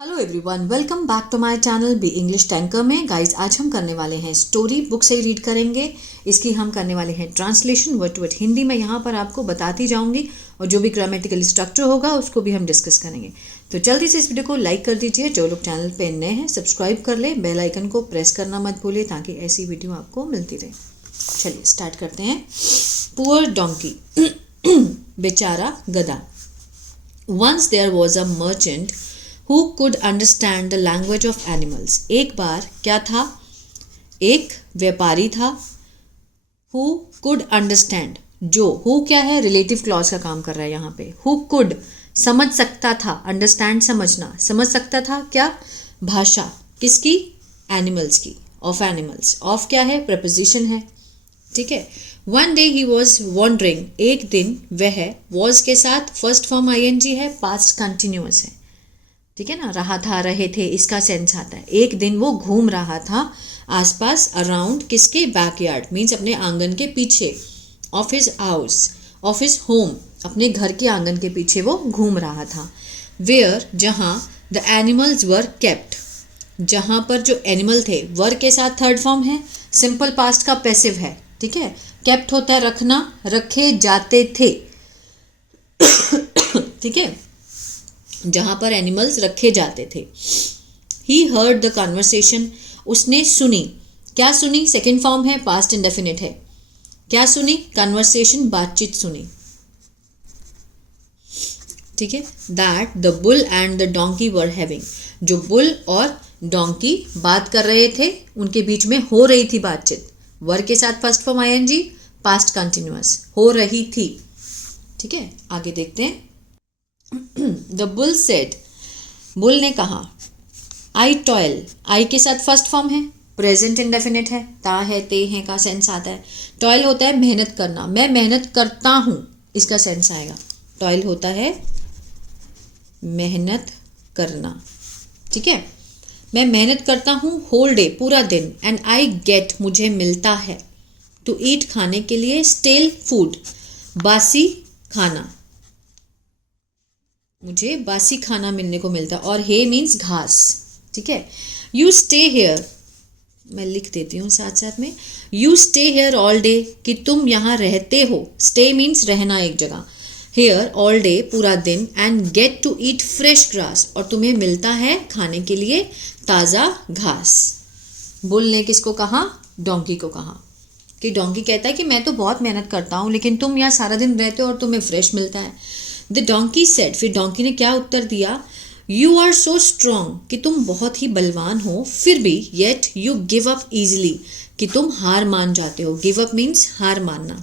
Hello everyone, welcome back to my channel B English tanker में। Guys, आज हम करने वाले हैं स्टोरी बुक से रीड करेंगे। इसकी हम करने वाले हैं translation word to word Hindi में। यहाँ पर आपको बताती जाऊंगी और जो भी ग्रामेटिकल स्ट्रक्चर होगा उसको भी हम डिस्कस करेंगे। तो जल्दी से इस वीडियो को लाइक कर दीजिए। जो लोग चैनल पे नए हैं सब्सक्राइब कर ले, बेल आइकन को प्रेस करना मत भूलिए ताकि ऐसी वीडियो आपको मिलती रहे। चलिए स्टार्ट करते हैं। पुअर डोंकी, बेचारा गधा। Once there was a merchant who could understand the language of animals। एक बार क्या था, एक व्यापारी था। who could understand, जो who क्या है, रिलेटिव क्लॉज का काम कर रहा है यहाँ पे। who could समझ सकता था, अंडरस्टैंड समझना, समझ सकता था क्या, भाषा किसकी, एनिमल्स की, ऑफ एनिमल्स। ऑफ क्या है, प्रपोजिशन है, ठीक है। One day he was wandering, एक दिन वह, वॉज के साथ फर्स्ट फॉर्म आईएनजी है, पास्ट कंटिन्यूअस है, ठीक है ना। रहा था, रहे थे, इसका सेंस आता है। एक दिन वो घूम रहा था आसपास, अराउंड किसके, बैकयार्ड मीन्स अपने आंगन के पीछे, of his house, of his home, अपने घर के आंगन के पीछे वो घूम रहा था। वेयर, जहाँ, द एनिमल्स वर केप्ट, जहाँ पर जो एनिमल थे, वर के साथ थर्ड फॉर्म है, सिंपल पास्ट का पैसिव है, ठीक है। केप्ट होता है रखना, रखे जाते थे, ठीक है, जहाँ पर एनिमल्स रखे जाते थे। ही हर्ड द कन्वर्सेशन, उसने सुनी, क्या सुनी, सेकेंड फॉर्म है, पास्ट इंडेफिनिट है। क्या सुनी, कन्वर्सेशन, बातचीत सुनी, ठीक है। That the bull and the donkey were having, जो बुल और डोंकी बात कर रहे थे, उनके बीच में हो रही थी बातचीत। वर के साथ first form ING, past continuous, हो रही थी, ठीक है। आगे देखते हैं। द बुल सेड, बुल ने कहा, आई टॉयल, आई के साथ फर्स्ट फॉर्म है, प्रेजेंट इंडेफिनिट है, ता है, ते हैं का सेंस आता है। टॉयल होता है मेहनत करना, मैं मेहनत करता हूँ, इसका सेंस आएगा। टॉयल होता है मेहनत करना, ठीक है। मैं मेहनत करता हूँ, होल डे, पूरा दिन, एंड आई गेट, मुझे मिलता है, टू ईट, खाने के लिए, स्टेल फूड, बासी खाना, मुझे बासी खाना मिलने को मिलता है। और हे मीन्स घास, ठीक है। यू स्टे हेयर, मैं लिख देती हूँ साथ साथ में, you stay here all day, कि तुम यहाँ रहते हो, स्टे मीन्स रहना एक जगह, हेयर ऑल डे पूरा दिन, and get to eat fresh grass, और तुम्हें मिलता है खाने के लिए ताज़ा घास। बुल ने किसको कहा, डोंकी को कहा, कि डोंकी कहता है कि मैं तो बहुत मेहनत करता हूँ लेकिन तुम यहाँ सारा दिन रहते हो और तुम्हें फ्रेश मिलता है। द डोंकी सेड, फिर डोंकी ने क्या उत्तर दिया, यू आर सो स्ट्रॉन्ग, कि तुम बहुत ही बलवान हो, फिर भी, yet you give up easily, कि तुम हार मान जाते हो। गिव अप मीन्स हार मानना,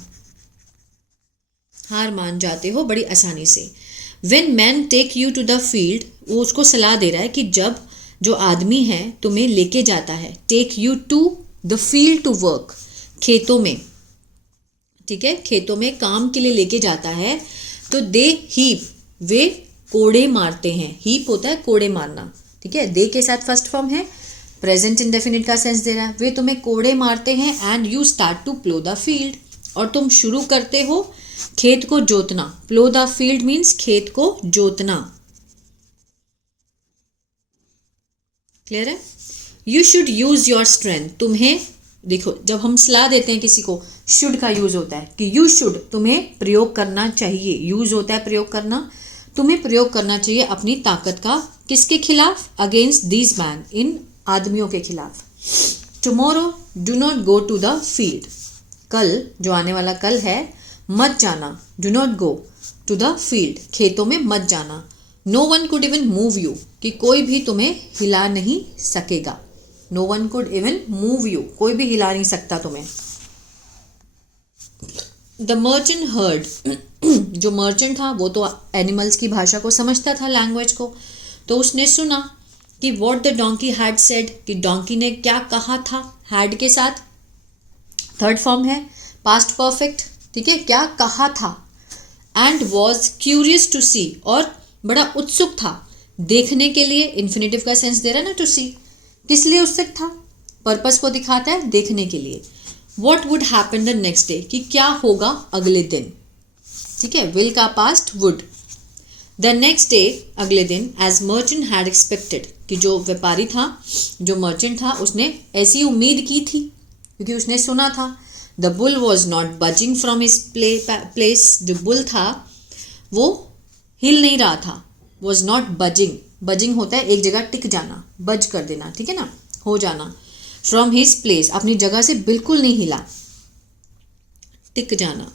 हार मान जाते हो बड़ी आसानी से। When man take you to the field, वो उसको सलाह दे रहा है कि जब जो आदमी है तुम्हें लेके जाता है, take you to the field to work, खेतों में, ठीक है, खेतों में काम के लिए लेके जाता है, तो दे हीप, वे कोड़े मारते हैं, हीप होता है कोड़े मारना, ठीक है। दे के साथ फर्स्ट फॉर्म है, प्रेजेंट इंडेफिनिट का सेंस दे रहा है। वे तुम्हें कोड़े मारते हैं, and you start to plough the field, और तुम शुरू करते हो खेत को जोतना। प्लो द फील्ड मीन्स खेत को जोतना, क्लियर है। You should use your strength, तुम्हें, देखो जब हम सलाह देते हैं किसी को, शुड का यूज होता है कि यू शुड, तुम्हें प्रयोग करना चाहिए, यूज होता है प्रयोग करना, तुम्हें प्रयोग करना चाहिए अपनी ताकत का, किसके खिलाफ, अगेंस्ट दीज मैन, इन आदमियों के खिलाफ। Tomorrow do not go to the field, कल, जो आने वाला कल है, मत जाना, do not go to the field, खेतों में मत जाना। No one could even move you, कि कोई भी तुम्हें हिला नहीं सकेगा। No one could even move you, कोई भी हिला नहीं सकता तुम्हें। द मर्चेंट हर्ड, जो मर्चेंट था वो तो एनिमल्स की भाषा को समझता था, लैंग्वेज को, तो उसने सुना कि what the donkey had said, कि डोंकी ने क्या कहा था, हैड के साथ थर्ड फॉर्म है, पास्ट परफेक्ट, ठीक है, क्या कहा था। एंड वॉज क्यूरियस टू सी, और बड़ा उत्सुक था देखने के लिए, इन्फिनेटिव का सेंस दे रहा है ना, टू सी, किस लिए उत्सुक था, पर्पस को दिखाता है, देखने के लिए। What would happen the next day, कि क्या होगा अगले दिन, ठीक है, विल का past would. The next day, अगले दिन, एज मर्चेंट हैड एक्सपेक्टेड, कि जो व्यापारी था, जो मर्चेंट था, उसने ऐसी उम्मीद की थी क्योंकि उसने सुना था। The bull was not buzzing from his place, जो बुल था वो हिल नहीं रहा था। वॉज नॉट बजिंग, बजिंग होता है एक जगह टिक जाना, बज कर देना, ठीक है ना, हो जाना। फ्रॉम हिज प्लेस, अपनी जगह से बिल्कुल नहीं हिला, टिक जाना।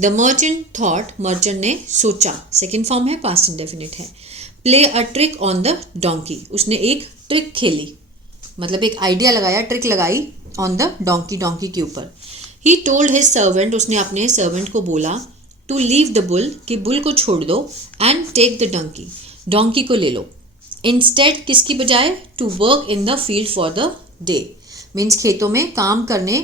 द मर्चेंट थॉट, मर्चेंट ने सोचा, सेकेंड फॉर्म है, पास्ट इंडेफिनिट है। Play a trick on the donkey, उसने एक ट्रिक खेली, मतलब एक आइडिया लगाया, ट्रिक लगाई ऑन द डोंकी, डोंकी के ऊपर। ही टोल्ड हिज सर्वेंट, उसने अपने सर्वेंट को बोला, टू लीव द बुल, कि बुल को छोड़ दो, and take the donkey, donkey को ले लो। इंस्टेड, किसकी बजाय, to work in the field for the day, means खेतों में काम करने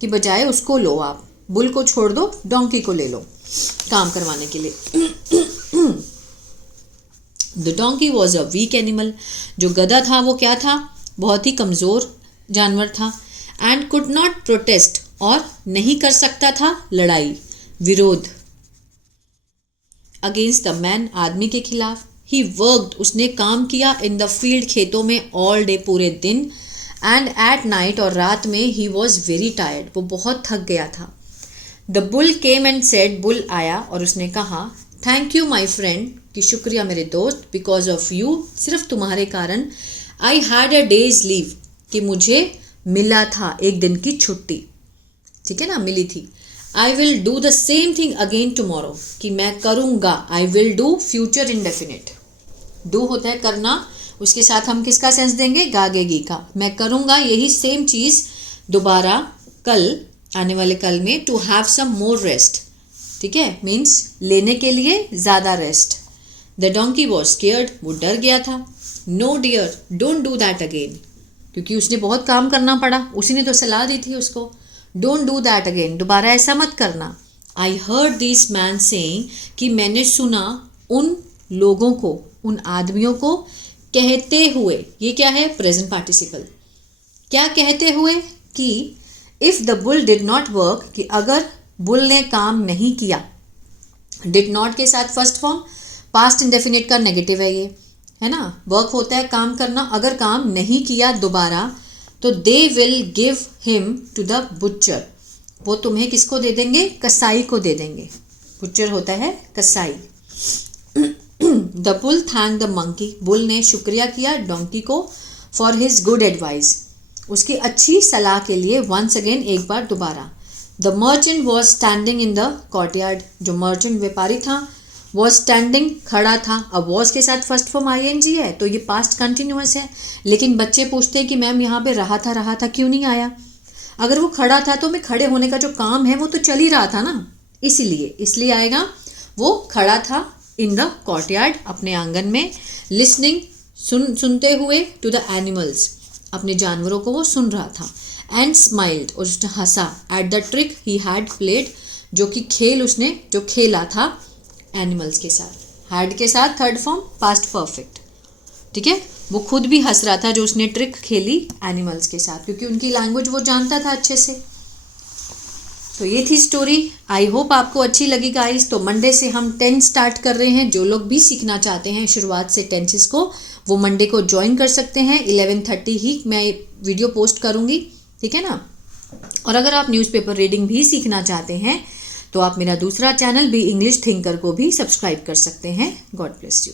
की बजाय उसको लो आप, बुल को छोड़ दो, डोंकी को ले लो काम करवाने के लिए। The donkey was a weak animal, जो गधा था वो क्या था, बहुत ही कमज़ोर जानवर था। एंड कुड नॉट प्रोटेस्ट, और नहीं कर सकता था लड़ाई, विरोध, अगेंस्ट द मैन, आदमी के खिलाफ। ही वर्कड, उसने काम किया, इन द फील्ड, खेतों में, ऑल डे, पूरे दिन। एंड एट नाइट, और रात में, ही वॉज वेरी टायर्ड, वो बहुत थक गया था। The bull came and said, bull आया और उसने कहा, थैंक यू माई फ्रेंड, कि शुक्रिया मेरे दोस्त, बिकॉज ऑफ यू, सिर्फ तुम्हारे कारण, I had a days leave, कि मुझे मिला था एक दिन की छुट्टी, ठीक है ना, मिली थी। I will do the same thing again tomorrow, कि मैं करूँगा, I will do future indefinite, do होता है करना, उसके साथ हम किसका सेंस देंगे, गागेगी का, मैं करूँगा यही सेम चीज़ दोबारा कल, आने वाले कल में। To have some more rest, ठीक है, मीन्स लेने के लिए ज़्यादा rest. The donkey was scared, वो डर गया था। No dear, don't do that again, क्योंकि उसने बहुत काम करना पड़ा, उसी ने तो सलाह दी थी उसको, डोंट डू दैट अगेन, दोबारा ऐसा मत करना। I heard this man saying, कि मैंने सुना उन लोगों को, उन आदमियों को कहते हुए, ये क्या है, प्रेजेंट पार्टिसिपल, क्या कहते हुए, कि if the bull did not work, कि अगर बुल ने काम नहीं किया, डिड नॉट के साथ फर्स्ट फॉर्म, पास्ट इंडेफिनिट का नेगेटिव है ये, है ना, वर्क होता है काम करना, अगर काम नहीं किया दोबारा, तो they will give him to the butcher, वो तुम्हें किसको दे देंगे, कसाई को दे देंगे, बुचर होता है कसाई। The bull thank the monkey, bull ने शुक्रिया किया डोंकी को, फॉर हिज गुड एडवाइस, उसकी अच्छी सलाह के लिए, वंस अगेन, एक बार दोबारा। The merchant was standing in the courtyard, जो मर्चेंट व्यापारी था, वॉज स्टैंडिंग, खड़ा था। अब वॉज के साथ फर्स्ट फॉर्म आईएनजी है, तो ये पास्ट कंटिन्यूअस है, लेकिन बच्चे पूछते हैं कि मैम यहाँ पे रहा था क्यों नहीं आया। अगर वो खड़ा था तो मैं खड़े होने का जो काम है वो तो चल ही रहा था ना, इसलिए आएगा, वो खड़ा था इन द कॉर्टयार्ड, अपने आंगन में, लिसनिंग, सुनते हुए, टू द एनिमल्स, अपने जानवरों को वो सुन रहा था। एंड स्माइल्ड, और उसने हंसा, at the trick he had played, जो कि खेल उसने जो खेला था एनिमल्स के साथ। हैड के साथ थर्ड फॉर्म पास्ट परफेक्ट, ठीक है, वो खुद भी हंस रहा था जो उसने ट्रिक खेली एनिमल्स के साथ, क्योंकि उनकी लैंग्वेज वो जानता था अच्छे से। तो ये थी स्टोरी, आई होप आपको अच्छी लगी गाइस। तो मंडे से हम टेंस स्टार्ट कर रहे हैं, जो लोग भी सीखना चाहते हैं शुरुआत से टेंसेस को, वो मंडे को ज्वाइन कर सकते हैं। 11:30 ही मैं वीडियो पोस्ट करूँगी, ठीक है ना। और अगर आप न्यूज़पेपर रीडिंग भी सीखना चाहते हैं तो आप मेरा दूसरा चैनल बी इंग्लिश थिंकर को भी सब्सक्राइब कर सकते हैं। God bless you.